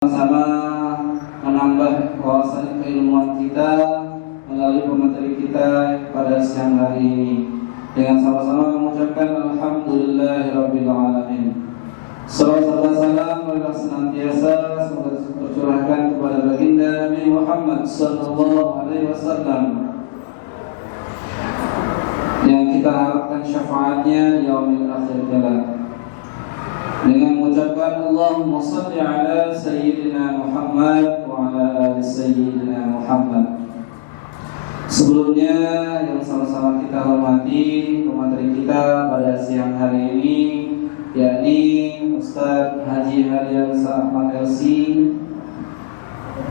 Sama menambah wawasan keilmuan kita melalui pemateri kita pada siang hari ini dengan sama-sama mengucapkan alhamdulillahirabbil alamin. Salawat dan salam marilah senantiasa semoga tercurahkan kepada baginda Nabi Muhammad sallallahu alaihi wasallam yang kita harapkan syafaatnya di yaumil akhir kelak. Dengan mengucapkan Allahumma salli ala Sayyidina Muhammad wa ala ali Sayyidina Muhammad. Sebelumnya yang sama-sama kita hormati pemateri kita pada siang hari ini, yakni Ustaz Haji Haryansa Ahmad LC.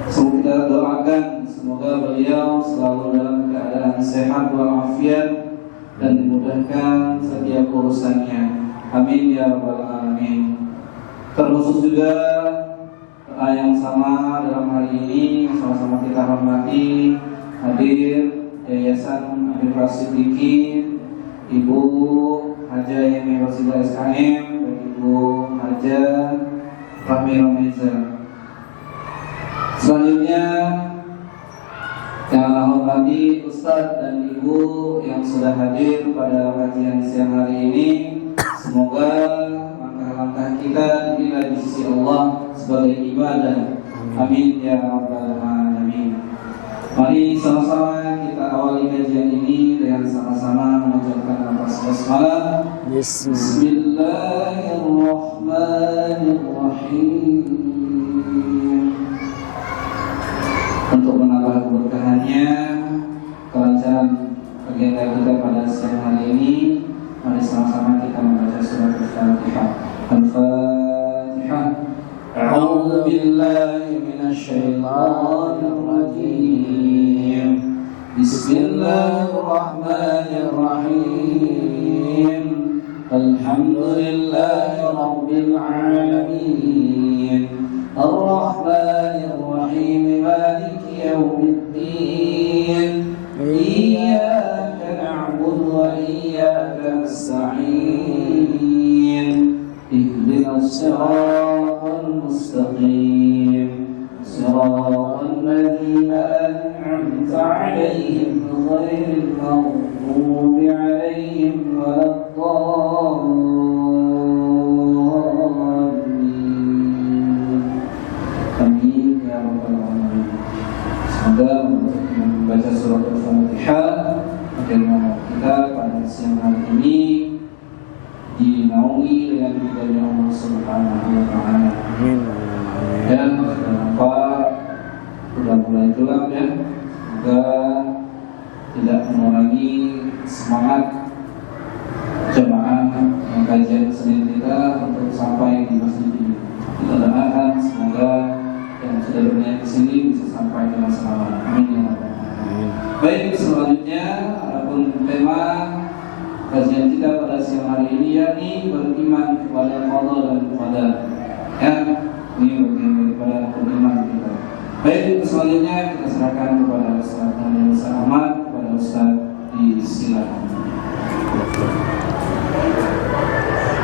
Semoga kita doakan semoga beliau selalu dalam keadaan sehat walafiat dan dimudahkan setiap urusannya. Amin ya rabbal alamin. Terkhusus juga yang sama dalam hari ini sama-sama kita hormati hadir Yayasan Abil Rasid Diki, Ibu Haja Yemi Rosidah SKM dan Ibu Haja Rahmi Romeza. Selanjutnya yang Allah hormati Ustadz dan Ibu yang sudah hadir pada kajian siang hari ini. Semoga langkah-langkah kita dinilai di sisi Allah sebagai ibadah. Amin ya rabbal alamin. Mari sama-sama kita awali kajian ini dengan sama-sama mengucapkan lafaz basmalah. Bismillahirrahmanirrahim. Untuk menambah keberkahannya, kelancaran agenda kita pada siang hari ini, mari sama-sama kita membaca surat Al-Fatihah. Al-Fatihah. A'udzu billahi minasy syaithanir rajim. Bismillahirrahmanirrahim. Alhamdulillahi rabbil alamin. Ar-Rahmanir Rahim. Maliki yaumiddin. Iyyaka na'budu wa iyyaka nasta'in. Ihdinas siratal mustaqim. Siratal ladzina an'amta 'alaihim ghairil maghdubi 'alaihim waladdallin. Amin ya rabbal alamin. Semoga membaca surat Al-Fatihah agama kita pada siang hari ini dinaungi dengan hidayah Allah Subhanahu wa taala. Amin. Dan kenapa sudah mulai gelap ya? Semoga tidak mengurangi semangat jemaah kajian Senin kita untuk sampai di masjid ini. Kita doakan semoga yang sudah berniat di sini bisa sampai dengan selamat. Amin ya rabbal alamin. Baik, selanjutnya adapun tema kajian kita pada siang hari ini yakni beriman kepada Allah dan kepada ya, ini bagian daripada beriman kita. Baik, selanjutnya kita serahkan kepada Ustaz Haryansa Ahmad, kepada Ustaz, disilakan.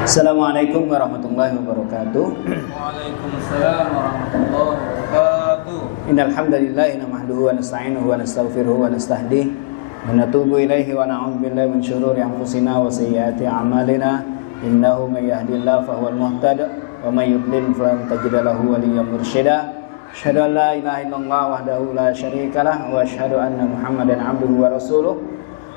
Assalamualaikum warahmatullahi wabarakatuh. Waalaikumsalam warahmatullahi wabarakatuh. Innal hamdalillah nahmaduhu wa nasta'inuhu wa nastaghfiruhu wa nastahdihi wa natubu ilaihi wa na'udzu billahi min shururi anfusina wa sayyiati a'malina. Innahu may yahdihillahu fahuwal muhtadi wa may yudlil falan tajida lahu waliyyan mursyida. Asyhadu an la ilaha illallah wahdahu la syarika lah wa asyhadu anna Muhammadan 'abduhu wa rasuluh.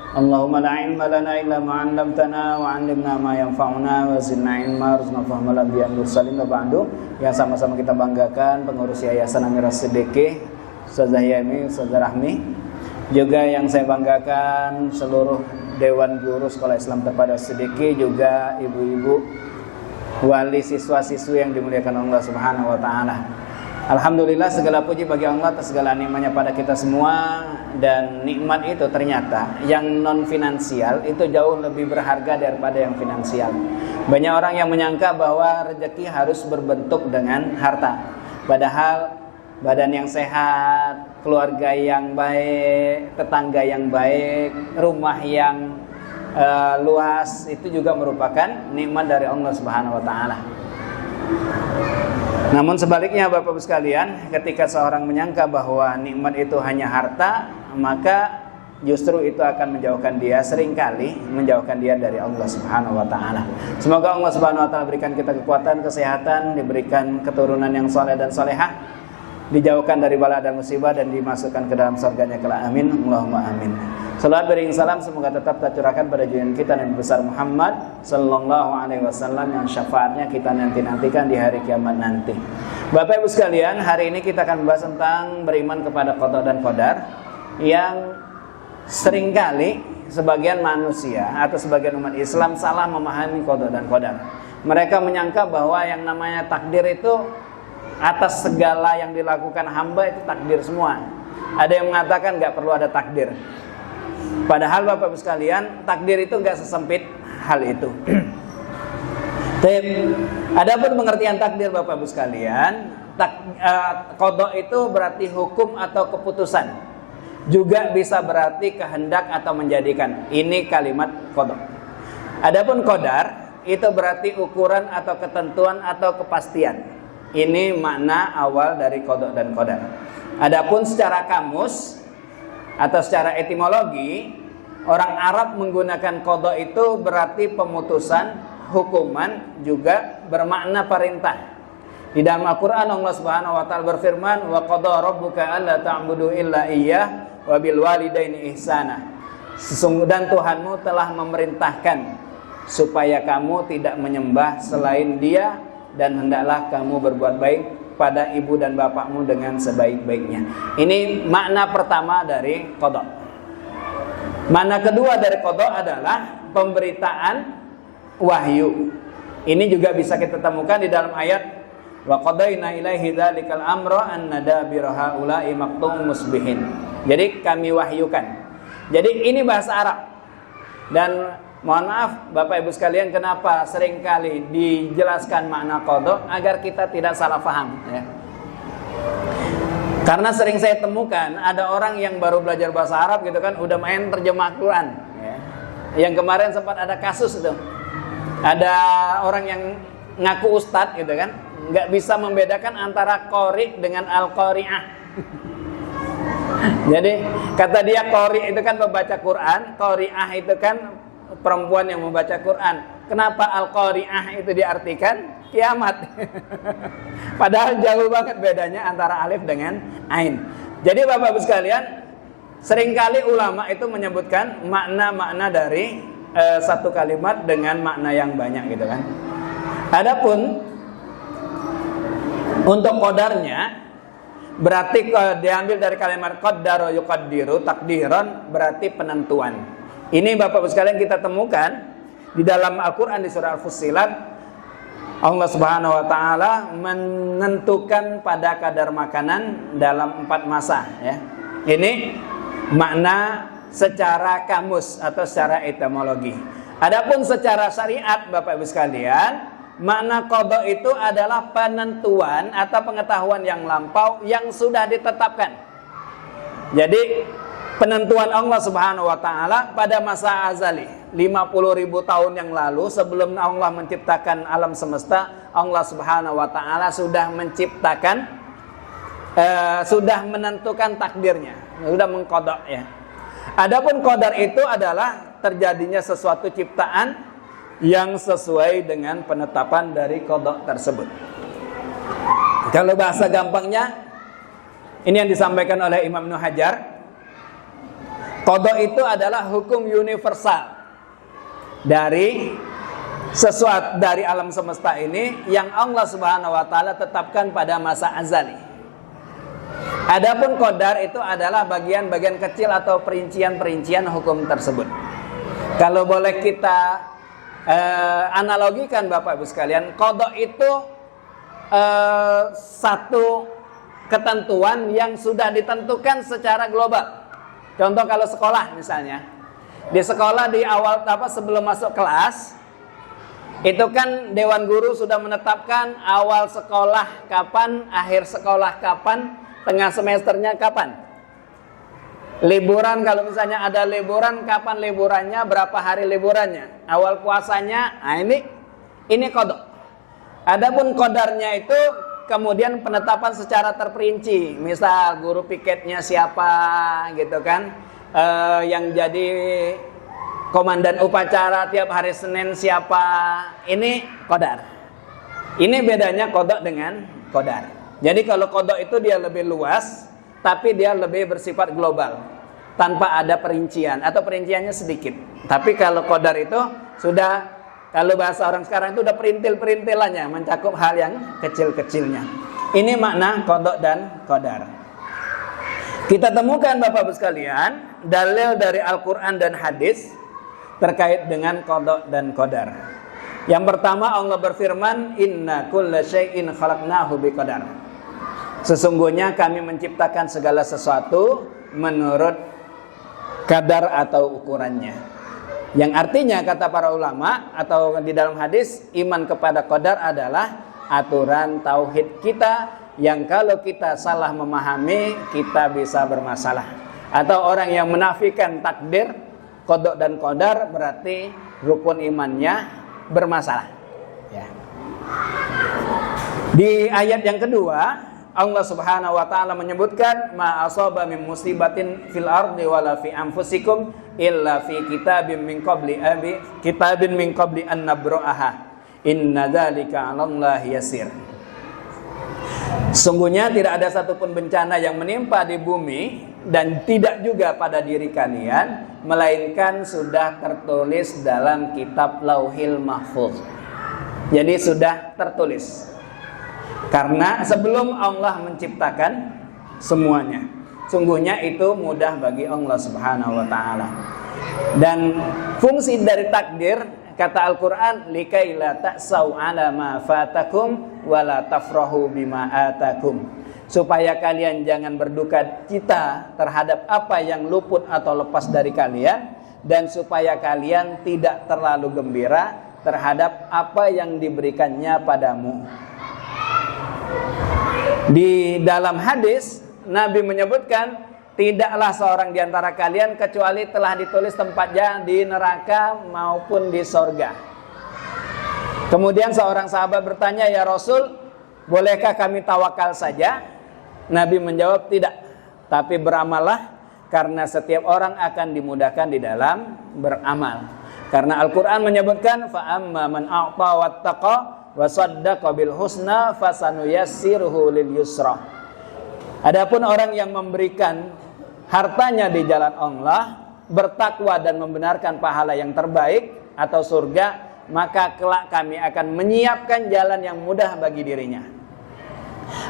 Allahumma la ilma lana illa ma 'allamtana wa 'allimna ma yanfa'una wa zidna ilma warzuqna fahmal anbiya'il mursalin wa ba'du. Yang sama-sama kita banggakan pengurus Yayasan Amir As-Siddiqi, Ustazah Yemi, Ustazah Rahmi. Juga yang saya banggakan seluruh Dewan Guru Sekolah Islam Terpadu As-Siddiqi, juga ibu-ibu wali siswa-siswi yang dimuliakan Allah Subhanahu wa taala. Alhamdulillah, segala puji bagi Allah atas segala nikmatnya pada kita semua. Dan nikmat itu ternyata yang non finansial itu jauh lebih berharga daripada yang finansial. Banyak orang yang menyangka bahwa rezeki harus berbentuk dengan harta, padahal badan yang sehat, keluarga yang baik, tetangga yang baik, rumah yang luas itu juga merupakan nikmat dari Allah Subhanahu wa taala. Namun sebaliknya Bapak Ibu sekalian, ketika seorang menyangka bahwa nikmat itu hanya harta, maka justru itu akan menjauhkan dia, seringkali menjauhkan dia dari Allah Subhanahu wa taala. Semoga Allah Subhanahu wa taala berikan kita kekuatan, kesehatan, diberikan keturunan yang saleh dan salehah, dijauhkan dari bala dan musibah, dan dimasukkan ke dalam surganya kelak. Amin. Allahumma amin. Salawat beriring salam semoga tetap tercurahkan pada junjungan kita Nabi besar Muhammad sallallahu alaihi wasallam, yang syafaatnya kita nantikan di hari kiamat nanti. Bapak Ibu sekalian, hari ini kita akan membahas tentang beriman kepada qada dan qadar, yang seringkali sebagian manusia atau sebagian umat Islam salah memahami qada dan qadar. Mereka menyangka bahwa yang namanya takdir itu atas segala yang dilakukan hamba itu takdir semua. Ada yang mengatakan nggak perlu ada takdir. Padahal Bapak Ibu sekalian, takdir itu nggak sesempit hal itu. Adapun pengertian takdir Bapak Ibu sekalian, qada itu berarti hukum atau keputusan. Juga bisa berarti kehendak atau menjadikan. Ini kalimat qada. Adapun qadar itu berarti ukuran atau ketentuan atau kepastian. Ini makna awal dari qada dan qadar. Adapun secara kamus atau secara etimologi, orang Arab menggunakan qada itu berarti pemutusan, hukuman, juga bermakna perintah. Di dalam Al-Qur'an Allah Subhanahu wa taala berfirman, "Wa qada rabbuka alla ta'budu illa iyyah wa bil walidaini ihsana." Sesungguhnya Tuhanmu telah memerintahkan supaya kamu tidak menyembah selain Dia, dan hendaklah kamu berbuat baik pada ibu dan bapakmu dengan sebaik-baiknya. Ini makna pertama dari qada. Makna kedua dari qada adalah pemberitaan wahyu. Ini juga bisa kita temukan di dalam ayat wa qadaina ilaihi dzalikal amra anna dabira haula'i maqtum musbihin. Jadi kami wahyukan. Jadi ini bahasa Arab. Dan mohon maaf Bapak Ibu sekalian, kenapa seringkali dijelaskan makna qada agar kita tidak salah paham, ya. Karena sering saya temukan ada orang yang baru belajar bahasa Arab gitu kan, udah main terjemah Quran, ya. Yang kemarin sempat ada kasus itu, ada orang yang ngaku ustadz gitu kan, nggak bisa membedakan antara qori dengan al-qari'ah. Jadi kata dia qori itu kan membaca Quran, qari'ah itu kan perempuan yang membaca Quran. Kenapa al-qari'ah itu diartikan kiamat? Padahal jauh banget bedanya antara alif dengan ain. Jadi Bapak Ibu sekalian, seringkali ulama itu menyebutkan makna-makna dari satu kalimat dengan makna yang banyak gitu kan. Adapun untuk qadarnya berarti diambil dari kalimat qaddara yuqaddiru, takdiran berarti penentuan. Ini Bapak Ibu sekalian kita temukan di dalam Al-Quran di surah Al-Fussilat. Allah Subhanahu wa taala menentukan pada kadar makanan dalam 4 masa, ya. Ini makna secara kamus atau secara etimologi. Adapun secara syariat Bapak Ibu sekalian, makna qada itu adalah penentuan atau pengetahuan yang lampau yang sudah ditetapkan. Jadi penentuan Allah Subhanahu wa taala pada masa azali 50.000 tahun yang lalu, sebelum Allah menciptakan alam semesta, Allah Subhanahu wa taala sudah menciptakan, sudah menentukan takdirnya, sudah mengqada, ya. Adapun qadar itu adalah terjadinya sesuatu ciptaan yang sesuai dengan penetapan dari qada tersebut. Kalau bahasa gampangnya, ini yang disampaikan oleh Imam Ibnu Hajar, qada itu adalah hukum universal dari sesuatu dari alam semesta ini yang Allah Subhanahu wa taala tetapkan pada masa azali. Adapun qadar itu adalah bagian-bagian kecil atau perincian-perincian hukum tersebut. Kalau boleh kita analogikan Bapak Ibu sekalian, qada itu satu ketentuan yang sudah ditentukan secara global. Contoh kalau sekolah misalnya, di sekolah di awal sebelum masuk kelas, itu kan Dewan Guru sudah menetapkan awal sekolah kapan, akhir sekolah kapan, tengah semesternya kapan. Liburan kalau misalnya ada liburan, kapan liburannya, berapa hari liburannya, awal puasanya, nah ini qada. Adapun qadarnya itu kemudian penetapan secara terperinci. Misal guru piketnya siapa gitu kan, yang jadi komandan upacara tiap hari Senin siapa. Ini qadar. Ini bedanya qada dengan qadar. Jadi kalau qada itu dia lebih luas, tapi dia lebih bersifat global, tanpa ada perincian atau perinciannya sedikit. Tapi kalau qadar itu sudah, kalau bahasa orang sekarang itu udah perintil-perintilannya, mencakup hal yang kecil-kecilnya. Ini makna qada dan qadar. Kita temukan Bapak Ibu sekalian dalil dari Al-Quran dan hadis terkait dengan qada dan qadar. Yang pertama, Allah berfirman, inna kulla syai'in khalaqnahu biqadar. Sesungguhnya kami menciptakan segala sesuatu menurut kadar atau ukurannya. Yang artinya kata para ulama atau di dalam hadis, iman kepada qadar adalah aturan tauhid kita yang kalau kita salah memahami kita bisa bermasalah. Atau orang yang menafikan takdir, qada dan qadar berarti rukun imannya bermasalah. Ya. Di ayat yang kedua, Allah Subhanahu wa taala menyebutkan ma asaba min musibatin fil ardi wala fi anfusikum illa fi kitabin min qabli an nabra'aha inna dzalika 'alallahi yasir. Sungguhnya tidak ada satupun bencana yang menimpa di bumi dan tidak juga pada diri kalian melainkan sudah tertulis dalam kitab Lauhil Mahfuz. Jadi sudah tertulis. Karena sebelum Allah menciptakan semuanya, sungguhnya itu mudah bagi Allah Subhanahu wa taala. Dan fungsi dari takdir, kata Al-Qur'an, likaila ta'sau 'ala ma fatakum wa la tafrahu bima atakum. Supaya kalian jangan berduka cita terhadap apa yang luput atau lepas dari kalian, dan supaya kalian tidak terlalu gembira terhadap apa yang diberikannya padamu. Di dalam hadis Nabi menyebutkan, tidaklah seorang di antara kalian kecuali telah ditulis tempatnya di neraka maupun di sorga. Kemudian seorang sahabat bertanya, ya Rasul, bolehkah kami tawakal saja? Nabi menjawab, tidak, tapi beramallah, karena setiap orang akan dimudahkan di dalam beramal. Karena Al-Quran menyebutkan, fa'amma man a'ta wattaqa wa saddaqa bil husna fasanuyassiruhu lil yusra. Adapun orang yang memberikan hartanya di jalan Allah, bertakwa dan membenarkan pahala yang terbaik atau surga, maka kelak kami akan menyiapkan jalan yang mudah bagi dirinya.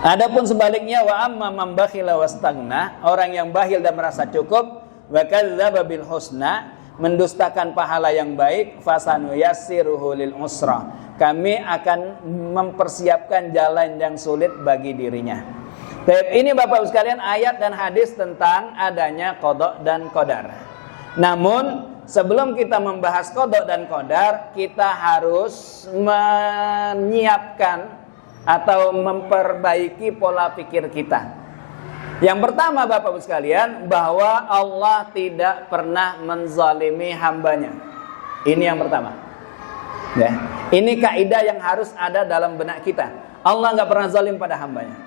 Adapun sebaliknya, wa amma man bakhila wastaghna, orang yang bakhil dan merasa cukup, wa kadzdzaba bil husna, mendustakan pahala yang baik, fasanuyassiruhu lil usra, kami akan mempersiapkan jalan yang sulit bagi dirinya. Ini Bapak Ibu sekalian ayat dan hadis tentang adanya qada dan qadar. Namun sebelum kita membahas qada dan qadar, kita harus menyiapkan atau memperbaiki pola pikir kita. Yang pertama Bapak Ibu sekalian, bahwa Allah tidak pernah menzalimi hambanya. Ini yang pertama. Ya. Ini kaidah yang harus ada dalam benak kita. Allah nggak pernah zalim pada hambanya.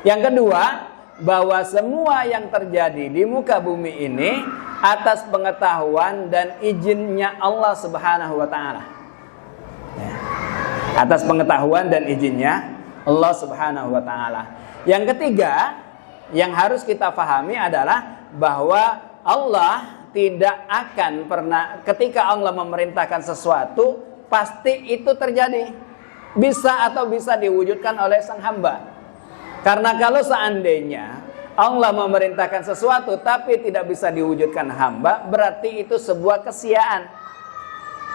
Yang kedua, bahwa semua yang terjadi di muka bumi ini atas pengetahuan dan izinnya Allah Subhanahu wa taala. Ya. Atas pengetahuan dan izinnya Allah Subhanahu wa taala. Yang ketiga, yang harus kita pahami adalah bahwa Allah tidak akan pernah, ketika Allah memerintahkan sesuatu, pasti itu terjadi. Bisa atau bisa diwujudkan oleh sang hamba. Karena kalau seandainya Allah memerintahkan sesuatu tapi tidak bisa diwujudkan hamba, berarti itu sebuah kesia-an.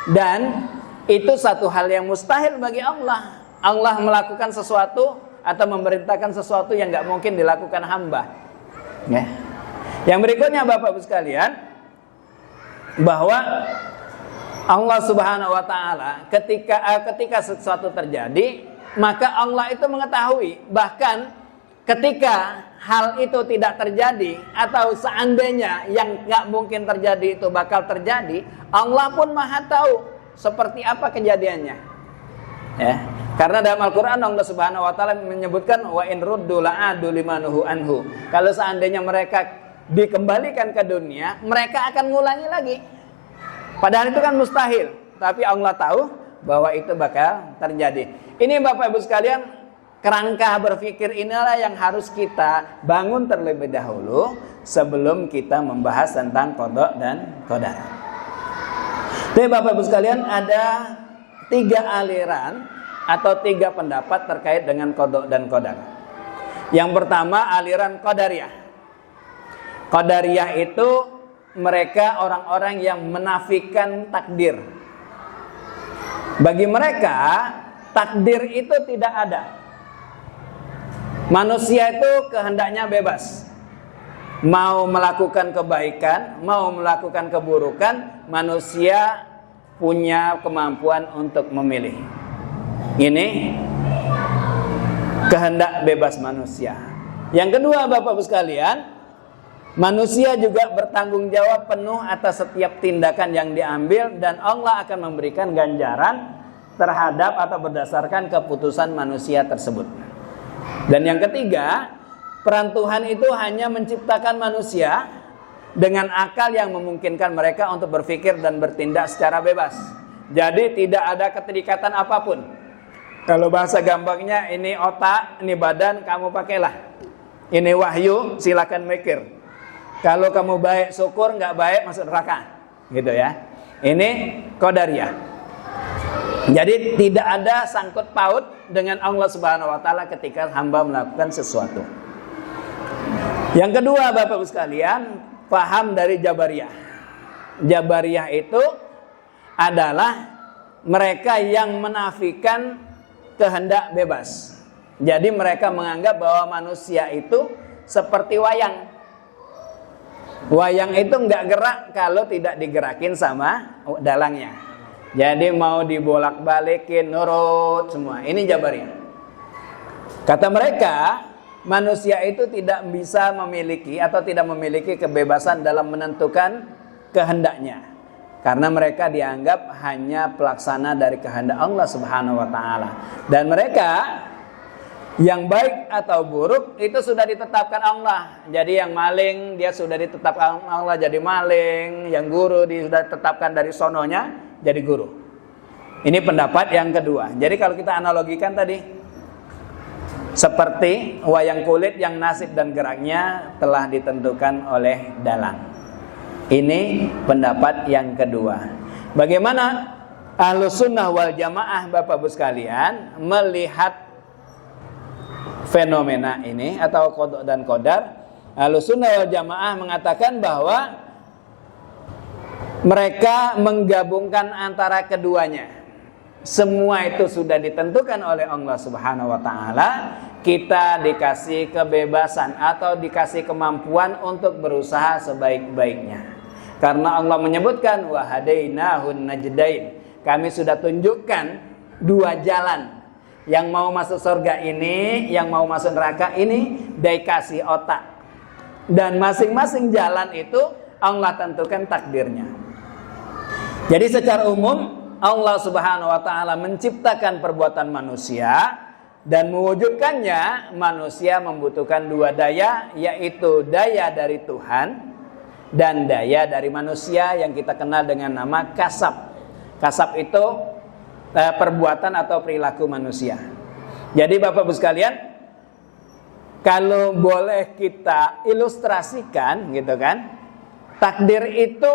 Dan itu satu hal yang mustahil bagi Allah. Allah melakukan sesuatu atau memerintahkan sesuatu yang gak mungkin dilakukan hamba. Ya. Yang berikutnya Bapak Ibu sekalian, bahwa Allah Subhanahu wa taala ketika sesuatu terjadi, maka Allah itu mengetahui. Bahkan ketika hal itu tidak terjadi atau seandainya yang gak mungkin terjadi itu bakal terjadi, Allah pun Maha tahu seperti apa kejadiannya. Ya. Karena dalam Al-Quran Allah Subhanahu wa Ta'ala menyebutkan wa in ruddu la'adu limanuhu anhu. Kalau seandainya mereka dikembalikan ke dunia, mereka akan ngulangi lagi. Padahal itu kan mustahil, tapi Allah tahu bahwa itu bakal terjadi. Ini Bapak Ibu sekalian, kerangka berpikir inilah yang harus kita bangun terlebih dahulu sebelum kita membahas tentang qada dan qadar. Jadi Bapak Ibu sekalian, ada 3 aliran atau 3 pendapat terkait dengan qada dan qadar. Yang pertama aliran qadariyah. Qadariyah itu mereka orang-orang yang menafikan takdir. Bagi mereka takdir itu tidak ada. Manusia itu kehendaknya bebas. Mau melakukan kebaikan, mau melakukan keburukan, manusia punya kemampuan untuk memilih. Ini kehendak bebas manusia. Yang kedua Bapak Ibu sekalian, manusia juga bertanggung jawab penuh atas setiap tindakan yang diambil dan Allah akan memberikan ganjaran terhadap atau berdasarkan keputusan manusia tersebut. Dan yang ketiga, peran Tuhan itu hanya menciptakan manusia dengan akal yang memungkinkan mereka untuk berpikir dan bertindak secara bebas. Jadi tidak ada keterikatan apapun. Kalau bahasa gampangnya, ini otak, ini badan, kamu pakailah. Ini wahyu, silakan mikir. Kalau kamu baik syukur, nggak baik masuk neraka, gitu ya. Ini qadariyah. Jadi tidak ada sangkut paut dengan Allah Subhanahu Wa Taala ketika hamba melakukan sesuatu. Yang kedua Bapak Ibu sekalian, paham dari Jabariyah. Jabariyah itu adalah mereka yang menafikan kehendak bebas. Jadi mereka menganggap bahwa manusia itu seperti wayang. Wayang itu nggak gerak kalau tidak digerakin sama dalangnya. Jadi mau dibolak-balikin, nurut semua. Ini Jabariyah. Kata mereka, manusia itu tidak bisa memiliki atau tidak memiliki kebebasan dalam menentukan kehendaknya. Karena mereka dianggap hanya pelaksana dari kehendak Allah Subhanahu wa Ta'ala. Dan mereka yang baik atau buruk itu sudah ditetapkan Allah. Jadi yang maling dia sudah ditetapkan Allah jadi maling, yang guru dia sudah ditetapkan dari sononya jadi guru. Ini pendapat yang kedua. Jadi kalau kita analogikan tadi, seperti wayang kulit yang nasib dan geraknya telah ditentukan oleh dalang. Ini pendapat yang kedua. Bagaimana Ahlus Sunnah wal Jamaah Bapak Ibu sekalian melihat fenomena ini atau qada dan qadar? Ahlus Sunnah wal Jamaah mengatakan bahwa mereka menggabungkan antara keduanya. Semua itu sudah ditentukan oleh Allah Subhanahu wa Ta'ala. Kita dikasih kebebasan atau dikasih kemampuan untuk berusaha sebaik-baiknya. Karena Allah menyebutkan wa hadainahun najdain. Kami sudah tunjukkan 2 jalan. Yang mau masuk surga ini, yang mau masuk neraka ini dikasih otak. Dan masing-masing jalan itu Allah tentukan takdirnya. Jadi secara umum Allah Subhanahu wa Ta'ala menciptakan perbuatan manusia dan mewujudkannya. Manusia membutuhkan 2 daya, yaitu daya dari Tuhan dan daya dari manusia yang kita kenal dengan nama kasab. Kasab itu perbuatan atau perilaku manusia. Jadi Bapak Ibu sekalian, kalau boleh kita ilustrasikan gitu kan, takdir itu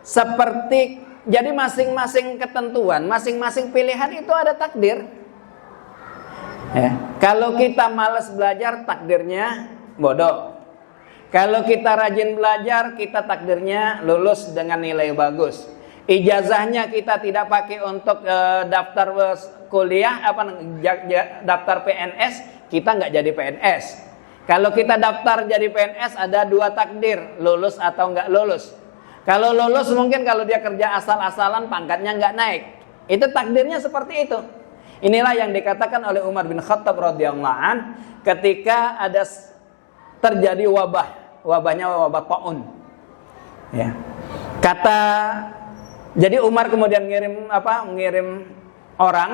seperti, jadi masing-masing ketentuan, masing-masing pilihan itu ada takdir. Ya. Kalau kita malas belajar, takdirnya bodoh. Kalau kita rajin belajar, kita takdirnya lulus dengan nilai bagus. Ijazahnya kita tidak pakai untuk daftar kuliah, daftar PNS, kita nggak jadi PNS. Kalau kita daftar jadi PNS ada 2 takdir, lulus atau nggak lulus. Kalau lulus mungkin kalau dia kerja asal-asalan pangkatnya nggak naik. Itu takdirnya seperti itu. Inilah yang dikatakan oleh Umar bin Khattab radhiyallahu an ketika ada terjadi wabah. Wabahnya wabah taun. Ya. Jadi Umar kemudian ngirim orang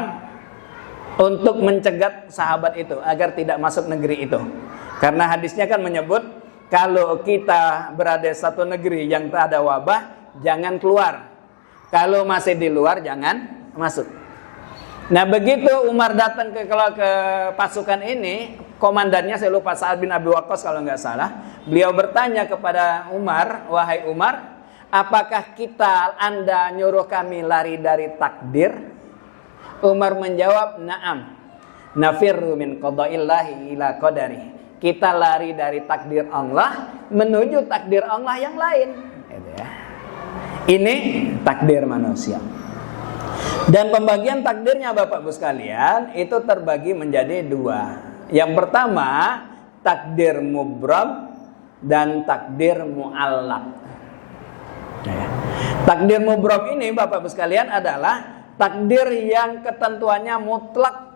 untuk mencegat sahabat itu agar tidak masuk negeri itu. Karena hadisnya kan menyebut kalau kita berada di satu negeri yang tak ada wabah, jangan keluar. Kalau masih di luar, jangan masuk. Nah, begitu Umar datang ke pasukan ini, komandannya saya lupa, Sa'ad bin Abi Waqqas kalau nggak salah. Beliau bertanya kepada Umar, wahai Umar, apakah Anda nyuruh kami lari dari takdir? Umar menjawab, na'am. Nafirru min qada'illahi ila qadari. Kita lari dari takdir Allah menuju takdir Allah yang lain. Gitu ya. Ini takdir manusia. Dan pembagian takdirnya Bapak Ibu sekalian itu terbagi menjadi dua. Yang pertama, takdir mubram dan takdir mu'allaq. Ya. Takdir mubram ini Bapak Ibu sekalian adalah takdir yang ketentuannya mutlak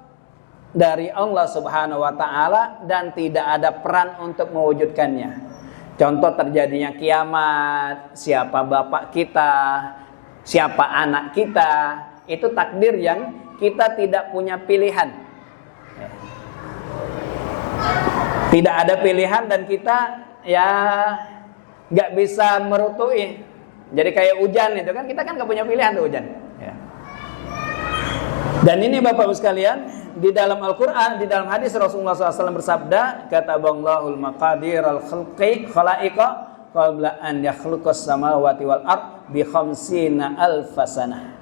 dari Allah Subhanahu wa taala dan tidak ada peran untuk mewujudkannya. Contoh terjadinya kiamat, siapa bapak kita, siapa anak kita, itu takdir yang kita tidak punya pilihan. Tidak ada pilihan dan kita ya nggak bisa merutui. Jadi kayak hujan itu kan, kita kan nggak punya pilihan tuh hujan. Ya. Dan ini Bapak Ibu sekalian, di dalam Al-Quran, di dalam hadis Rasulullah SAW bersabda, kataballahul maqadir al-khalaiqa qabla an yakhluqas samawati wal ard bi khamsina alfasanah.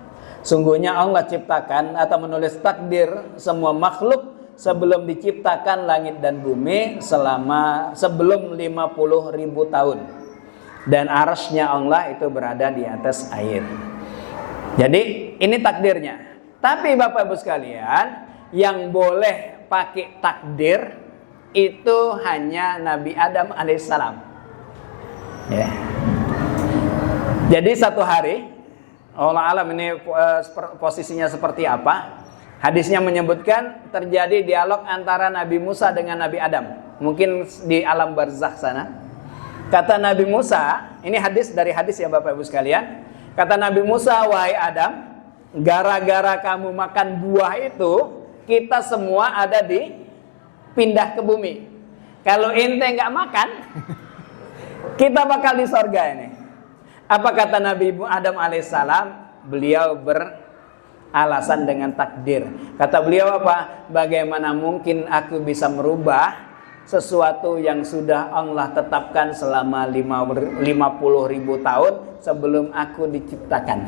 Sungguhnya Allah ciptakan atau menulis takdir semua makhluk sebelum diciptakan langit dan bumi sebelum 50.000 tahun. Dan arasnya Allah itu berada di atas air. Jadi ini takdirnya. Tapi Bapak Ibu sekalian, yang boleh pakai takdir itu hanya Nabi Adam alaihissalam. Ya. Jadi satu hari, Allah alam ini posisinya seperti apa? Hadisnya menyebutkan terjadi dialog antara Nabi Musa dengan Nabi Adam. Mungkin di alam barzakh sana. Kata Nabi Musa, ini hadis dari hadis ya Bapak Ibu sekalian. Kata Nabi Musa, wahai Adam, gara-gara kamu makan buah itu, kita semua ada di pindah ke bumi. Kalau ente nggak makan, kita bakal di sorga ini. Apa kata Nabi Adam alaihissalam? Beliau beralasan dengan takdir. Kata beliau apa? Bagaimana mungkin aku bisa merubah sesuatu yang sudah Allah tetapkan selama 50.000 tahun sebelum aku diciptakan.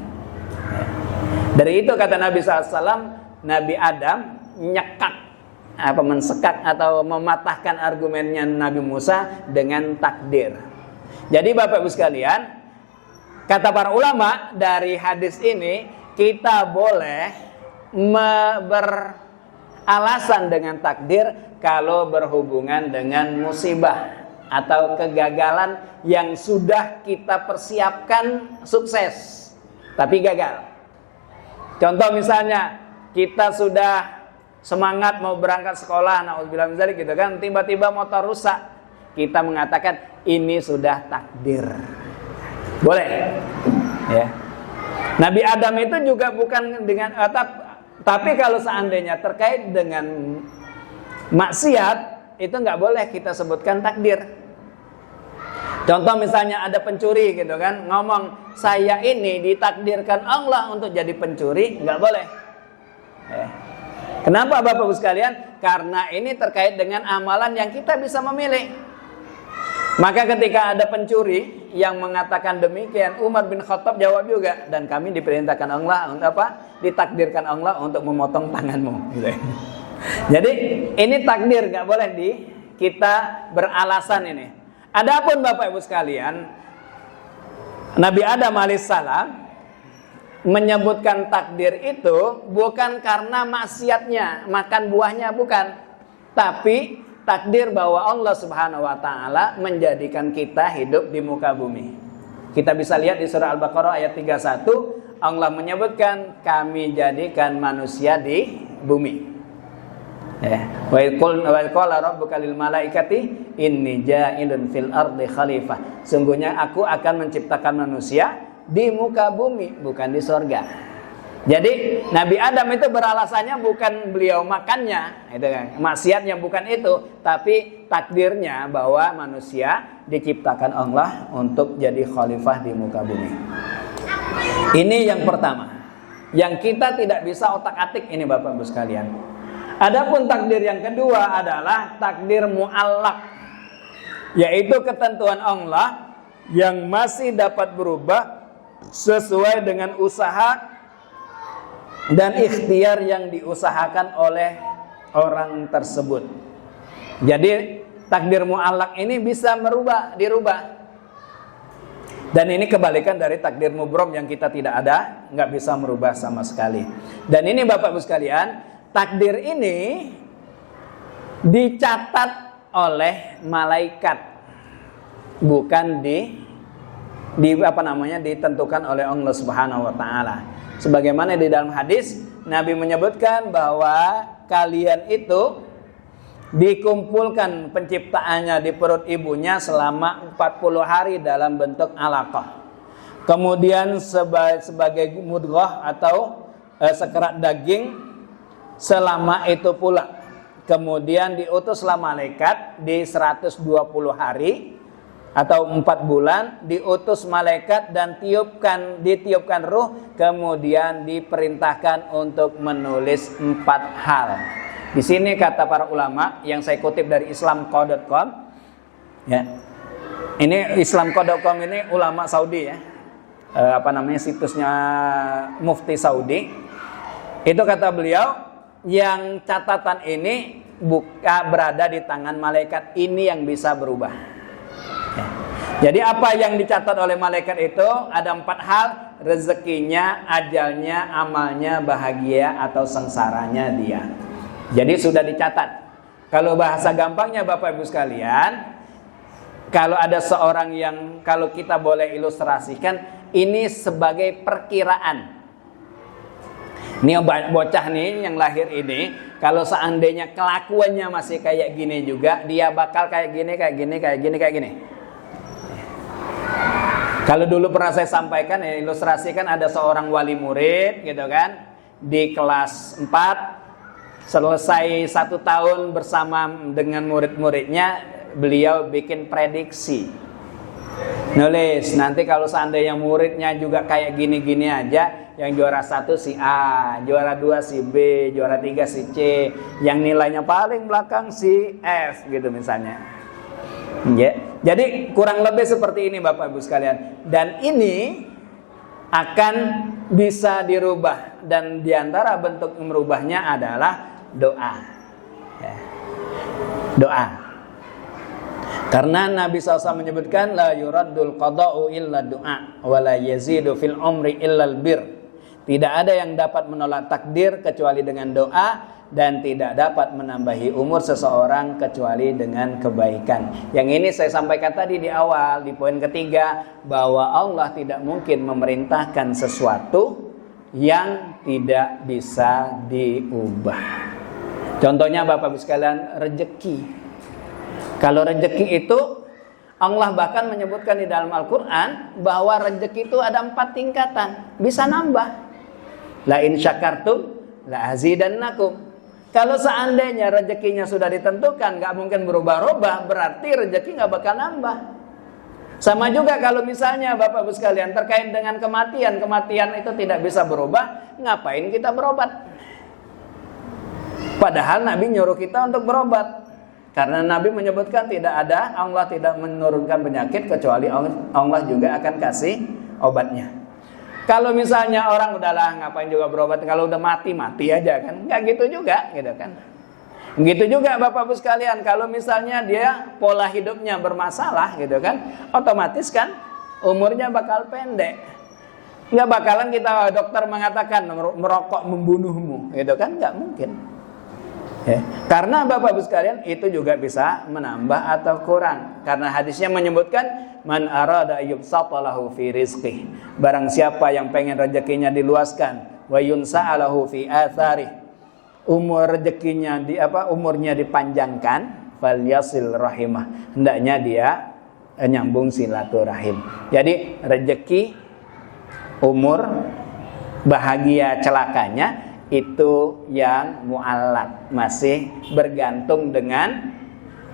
Dari itu kata Nabi SAW, Nabi Adam mensekak atau mematahkan argumennya Nabi Musa dengan takdir. Jadi Bapak Ibu sekalian, kata para ulama dari hadis ini, kita boleh beralasan dengan takdir kalau berhubungan dengan musibah atau kegagalan yang sudah kita persiapkan sukses tapi gagal. Contoh misalnya kita sudah semangat mau berangkat sekolah, na'udzubillah min dzalik gitu kan, tiba-tiba motor rusak. Kita mengatakan ini sudah takdir. Boleh. Ya. Nabi Adam itu juga bukan dengan tapi kalau seandainya terkait dengan maksiat itu nggak boleh kita sebutkan takdir. Contoh misalnya ada pencuri gitu kan, ngomong saya ini ditakdirkan Allah untuk jadi pencuri, nggak boleh. Kenapa Bapak Ibu sekalian? Karena ini terkait dengan amalan yang kita bisa memilih. Maka ketika ada pencuri yang mengatakan demikian, Umar bin Khattab jawab juga, dan kami diperintahkan Allah untuk apa? Ditakdirkan Allah untuk memotong tanganmu. Gitu. Jadi ini takdir, nggak boleh kita beralasan ini. Adapun Bapak Ibu sekalian, Nabi Adam alaihissalam menyebutkan takdir itu bukan karena maksiatnya, makan buahnya bukan. Tapi takdir bahwa Allah Subhanahu wa taala menjadikan kita hidup di muka bumi. Kita bisa lihat di surah Al-Baqarah ayat 31, Allah menyebutkan kami jadikan manusia di bumi. Wa qala rabbuka lil malaikati inni ja'ilun fil ardi khalifah. Sungguhnya aku akan menciptakan manusia di muka bumi, bukan di sorga. Jadi Nabi Adam itu beralasannya bukan beliau makannya, itu kan. Maksiatnya bukan itu, tapi takdirnya bahwa manusia diciptakan Allah untuk jadi khalifah di muka bumi. Ini yang pertama, yang kita tidak bisa otak-atik ini Bapak Ibu sekalian. Adapun takdir yang kedua adalah takdir mu'allaq, yaitu ketentuan Allah yang masih dapat berubah sesuai dengan usaha dan ikhtiar yang diusahakan oleh orang tersebut. Jadi takdir mu'allaq ini bisa dirubah. Dan ini kebalikan dari takdir mubrom yang kita tidak ada, nggak bisa merubah sama sekali. Dan ini Bapak Ibu sekalian, takdir ini dicatat oleh malaikat, bukan ditentukan oleh Allah Subhanahu wa taala. Sebagaimana di dalam hadis Nabi menyebutkan bahwa kalian itu dikumpulkan penciptaannya di perut ibunya selama 40 hari dalam bentuk alaqah. Kemudian sebagai mudghah atau sekerat daging selama itu pula. Kemudian diutuslah malaikat di 120 hari atau 4 bulan, diutus malaikat dan ditiupkan ruh, kemudian diperintahkan untuk menulis 4 hal. Di sini kata para ulama yang saya kutip dari islamco.com, ya. Ini islamco.com ini ulama Saudi ya. Situsnya Mufti Saudi. Itu kata beliau, yang catatan ini berada di tangan malaikat, ini yang bisa berubah. Ya. Jadi apa yang dicatat oleh malaikat itu ada 4 hal: rezekinya, ajalnya, amalnya, bahagia atau sengsaranya dia. Jadi sudah dicatat. Kalau bahasa gampangnya Bapak Ibu sekalian, kalau ada seorang yang, kalau kita boleh ilustrasikan, ini sebagai perkiraan. Ini bocah nih yang lahir ini, kalau seandainya kelakuannya masih kayak gini juga, dia bakal kayak gini. Kalau dulu pernah saya sampaikan, ya, ilustrasikan ada seorang wali murid gitu kan, di kelas 4, selesai 1 tahun bersama dengan murid-muridnya, beliau bikin prediksi. Nulis, nanti kalau seandainya muridnya juga kayak gini-gini aja, yang juara 1 si A, juara 2 si B, juara 3 si C, yang nilainya paling belakang si F gitu misalnya. Ya. Jadi kurang lebih seperti ini Bapak Ibu sekalian. Dan ini akan bisa dirubah, dan diantara bentuk merubahnya adalah doa. Ya. Doa. Karena Nabi SAW menyebutkan la yuraddul qada'u illa du'a wa la yazidu fil umri illa albir. Tidak ada yang dapat menolak takdir kecuali dengan doa, dan tidak dapat menambahi umur seseorang kecuali dengan kebaikan. Yang ini saya sampaikan tadi di awal, di poin ketiga, bahwa Allah tidak mungkin memerintahkan sesuatu yang tidak bisa diubah. Contohnya Bapak Ibu sekalian, rezeki. Kalau rezeki itu Allah bahkan menyebutkan di dalam Al-Quran bahwa rezeki itu ada 4 tingkatan, bisa nambah. La in syakartum la azidannakum. Kalau seandainya rezekinya sudah ditentukan, nggak mungkin berubah-ubah, berarti rezeki nggak bakal nambah. Sama juga kalau misalnya Bapak Ibu sekalian terkait dengan kematian itu tidak bisa berubah, ngapain kita berobat? Padahal Nabi nyuruh kita untuk berobat. Karena Nabi menyebutkan Allah tidak menurunkan penyakit kecuali Allah juga akan kasih obatnya. Kalau misalnya orang udahlah ngapain juga berobat, kalau udah mati aja kan, nggak gitu juga gitu kan. Gitu juga Bapak Ibu sekalian, kalau misalnya dia pola hidupnya bermasalah gitu kan, otomatis kan umurnya bakal pendek. Nggak bakalan kita dokter mengatakan merokok membunuhmu gitu kan, nggak mungkin. Ya. Karena Bapak Ibu sekalian itu juga bisa menambah atau kurang. Karena hadisnya menyebutkan man arada yubsatalahu fi rizqih. Barang siapa yang pengen rezekinya diluaskan, wa yunsa'alahu fi athari. Umurnya dipanjangkan, falyasil rahimah. Hendaknya dia nyambung silaturahim. Jadi rezeki, umur, bahagia celakanya itu yang mu'allaq, masih bergantung dengan